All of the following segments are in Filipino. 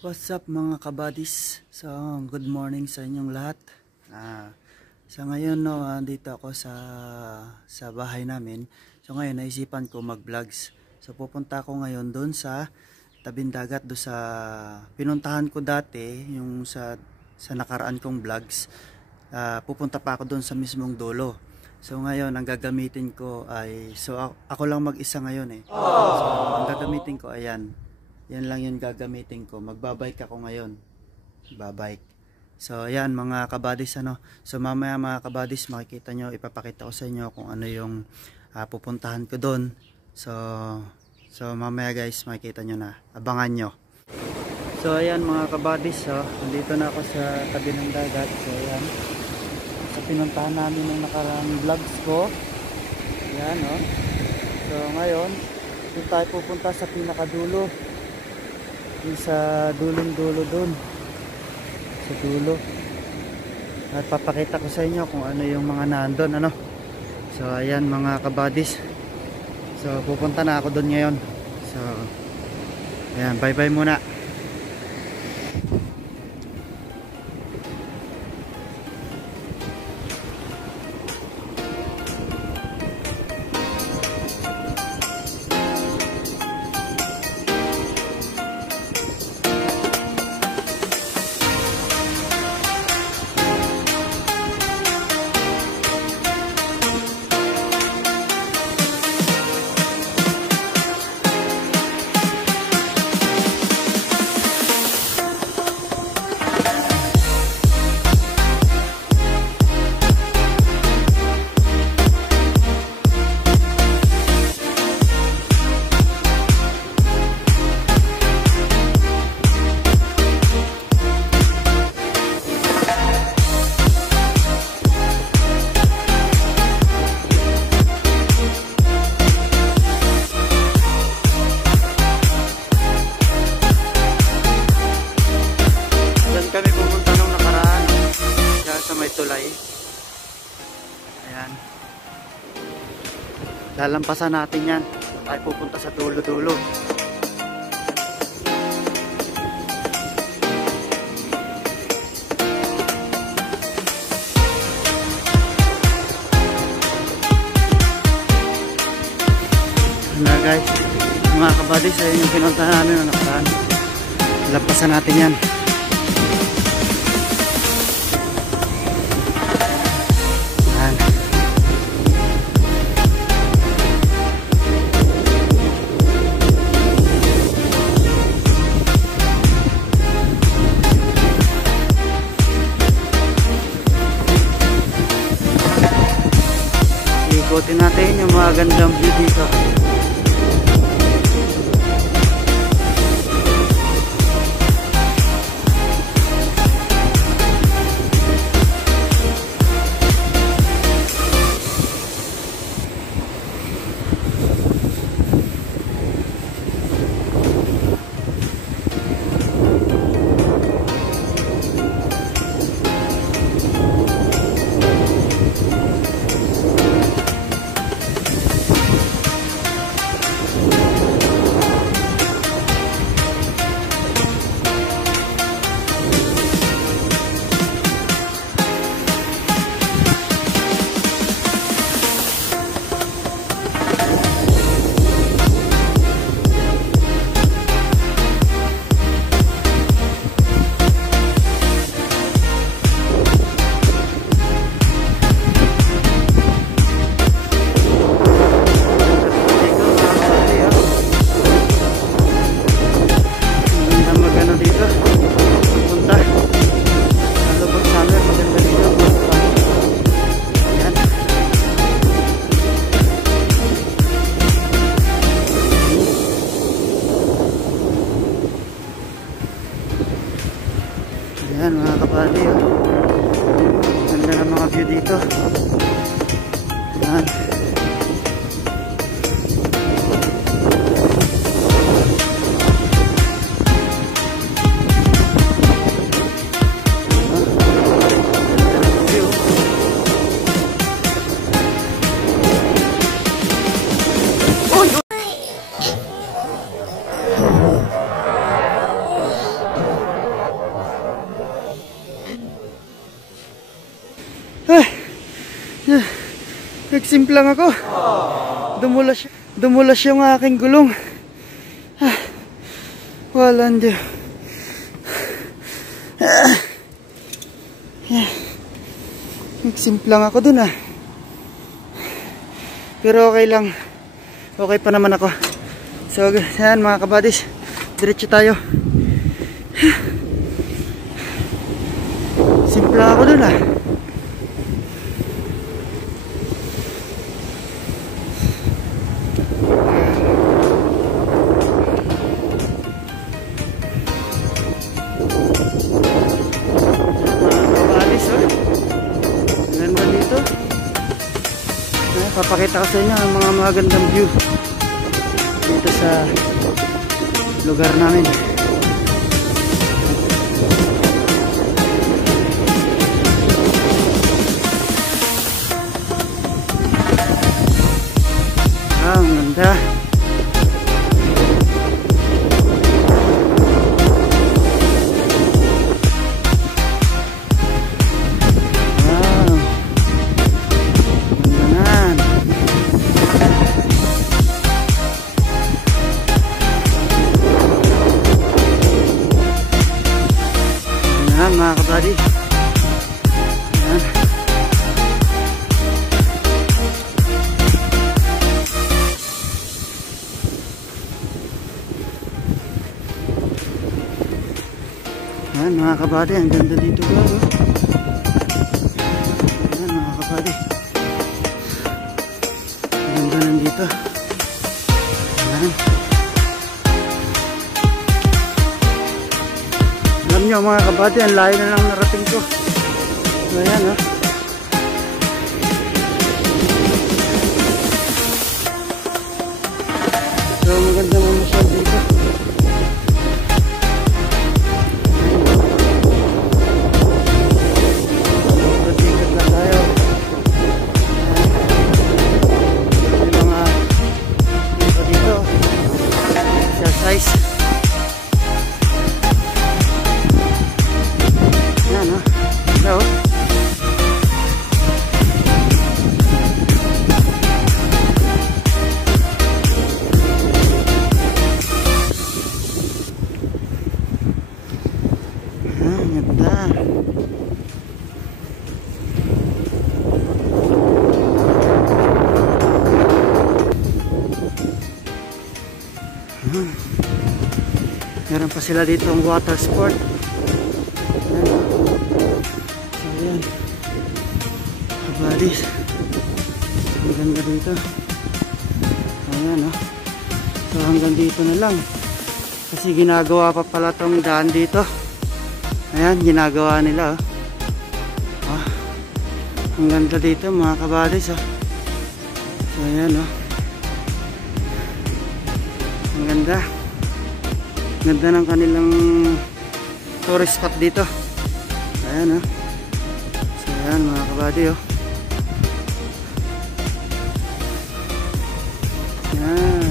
What's up mga kabadis? So, good morning sa inyong lahat. Sa ngayon dito ako sa bahay namin. So ngayon naisipan ko mag-vlogs. So pupunta ako ngayon doon sa tabing dagat, doon sa pinuntahan ko dati, yung sa nakaraan kong vlogs. Pupunta pa ako doon sa mismong dulo. So ngayon ang gagamitin ko ay ako lang mag-isa ngayon eh. So ang gagamitin ko ayan. Yan lang yung gagamitin ko. Magbabike ako ngayon. Babike. So ayan mga kabadis So mamaya mga kabadis makikita nyo, ipapakita ko sa inyo kung ano yung pupuntahan ko doon. So mamaya guys makikita nyo na. Abangan nyo. So ayan mga kabadis, nandito na ako sa tabi ng dagat. So ayan. Sa pinuntahan namin ng nakarang vlogs ko. Ayan So ngayon, dito tayo pupunta sa pinakadulo. Yung sa dulong-dulo dun, sa dulo, at papakita ko sa inyo kung ano yung mga nandun so ayan mga kabadis, so pupunta na ako dun ngayon. So ayan, bye bye muna. Kami pumunta nung nakaraan sa may tulay. Ayan, lalampasan natin yan. Tayo pupunta sa dulo-dulo. Na guys, mga kabadis, ayun yung pinuntahan namin nung nakaraan. Lampasan natin yan. Ikutin natin yung mga gandang view dito. Nagsimplang ako. Dumulas yung aking gulong. Walang Diyo. Nagsimplang ako dun Pero okay lang. Okay pa naman ako. So yan mga kabadis, diretso tayo. Simpla ako dun Papakita ko sa inyo ang mga magandang view dito sa lugar namin. Ang ganda. Mga kabady, ayan. Ayan mga kabady, ang ganda dito ba? Ayan mga kabady, ang ganda nandito. Ayan. Alam nyo mga kabady, ang layo na lang narating ko. Ayan So maganda mo masyal dito. Patikat lang tayo. May mga dito exercise. Hello. Ganda. Meron pa sila dito ang water sport. Ayan. Kabadis. Ang ganda dito. Ayan So hanggang dito na lang. Kasi ginagawa pa pala tong daan dito. Ayan, ginagawa nila ang ganda dito mga kabadis So ayan ang ganda. Ganda ng kanilang tourist spot dito. Ayan So ayan mga kabady Ayan.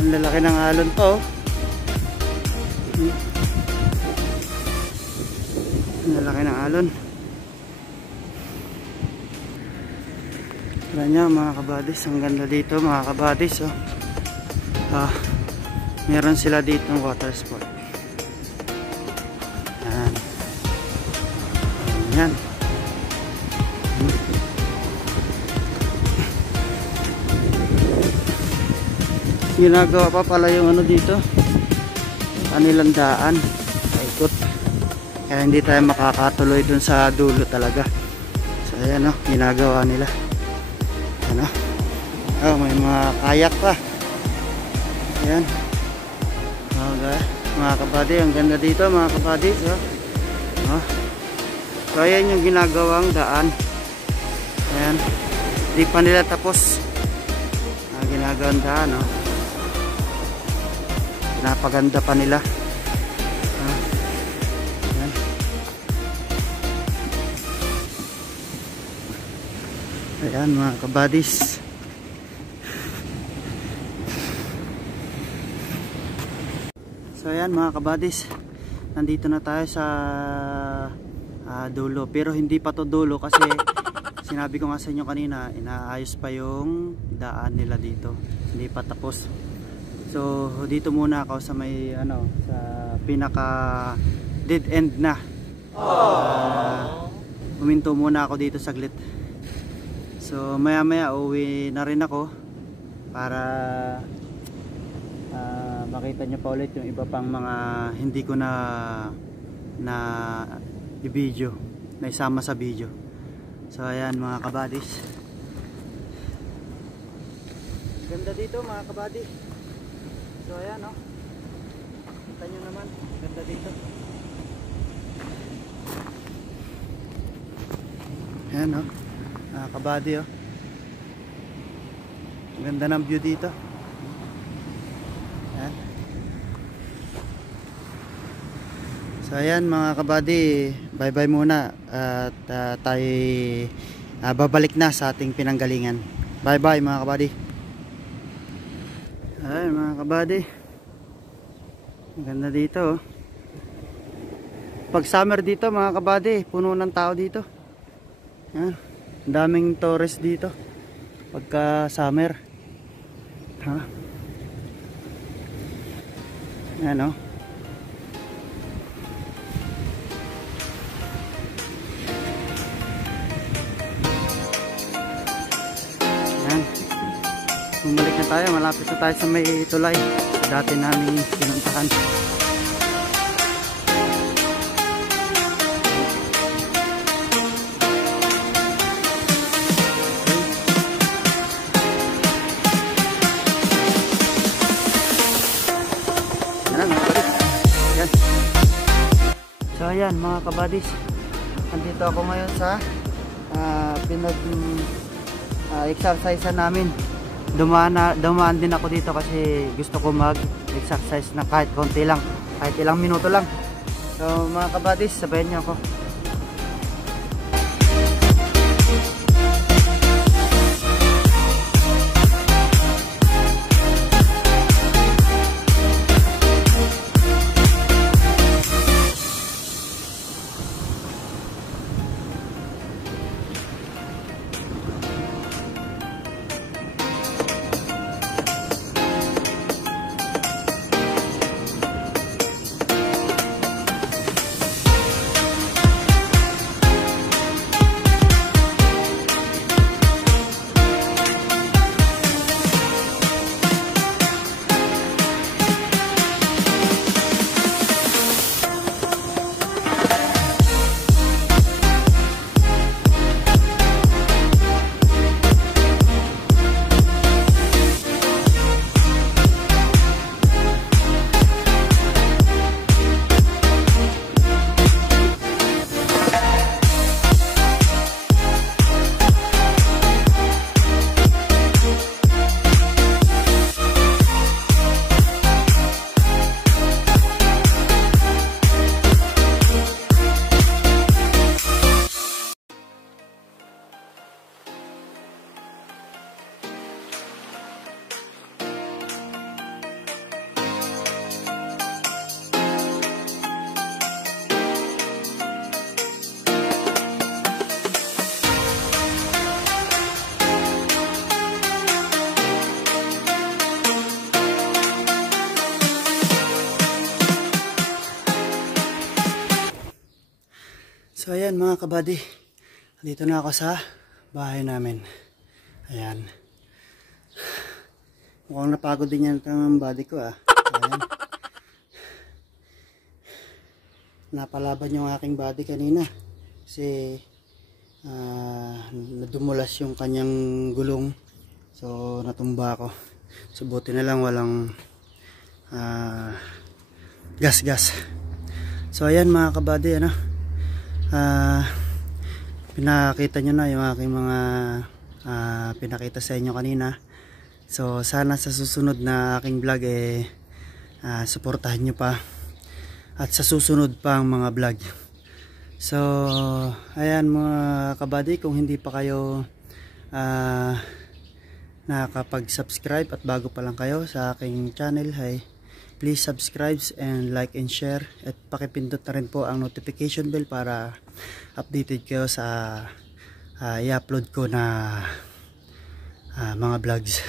Ang lalaki ng alon pa Ang lalaki ng alon. Ayan nyo mga kabadis, ang ganda dito mga kabadis meron sila dito ng water sport. Ayan. Ginagawa pa pala yung dito kanilang daan paikot, kaya hindi tayo makakatuloy dun sa dulo talaga. So ayan ginagawa nila. May mga kayak pa. Ayan mga kabady, ang ganda dito mga kabady. So ayan yung ginagawang daan. Ayan, di pa nila tapos ginagawang daan pinapaganda pa nila. Ayan. Ayan mga kabadis. So ayan mga kabadis, nandito na tayo sa dulo, pero hindi pa to dulo kasi sinabi ko nga sa inyo kanina, inaayos pa yung daan nila dito, hindi pa tapos. So dito muna ako sa may sa pinaka dead end na. Huminto muna ako dito saglit. So maya maya uwi na rin ako para makita nyo pa ulit yung iba pang mga hindi ko na i-video, na isama sa video. So ayan mga kabadis, ganda dito mga kabady. So ayan kita nyo naman, ganda dito. Ayan mga kabady ganda ng view dito. Ayan. So ayan mga kabady, bye bye muna at tayo babalik na sa ating pinanggalingan. Bye bye mga kabady. Ayan mga kabady, ganda dito pag summer dito mga kabady, puno ng tao dito. Ayan, daming tourist dito pagka summer. Ayan Ayan, bumalik na tayo, malapit na tayo sa may tulay dati namin pinuntahan. So ayan mga kabadis, andito ako ngayon sa exercise namin. Dumaan din ako dito kasi gusto ko mag-exercise na kahit konti lang, kahit ilang minuto lang. So mga kabadis, sabayan niyo ako. So ayan mga kabady, dito na ako sa bahay namin. Ayan. Mukhang napagod din yan ang body ko Ayan. Napalaban yung aking body kanina kasi nadumulas yung kanyang gulong. So natumba ako. So buti na lang walang gas. So ayan mga kabady, pinakita nyo na yung aking mga pinakita sa inyo kanina. So sana sa susunod na aking vlog suportahan nyo pa at sa susunod pang mga vlog. So ayan mga kabady, kung hindi pa kayo nakakapag-subscribe at bago pa lang kayo sa aking channel, please subscribe and like and share at pakipindot na rin po ang notification bell para updated kayo sa i-upload ko na mga vlogs.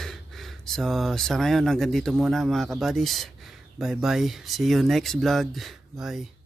So sa ngayon hanggang dito muna mga kabadis. Bye bye, see you next vlog. Bye.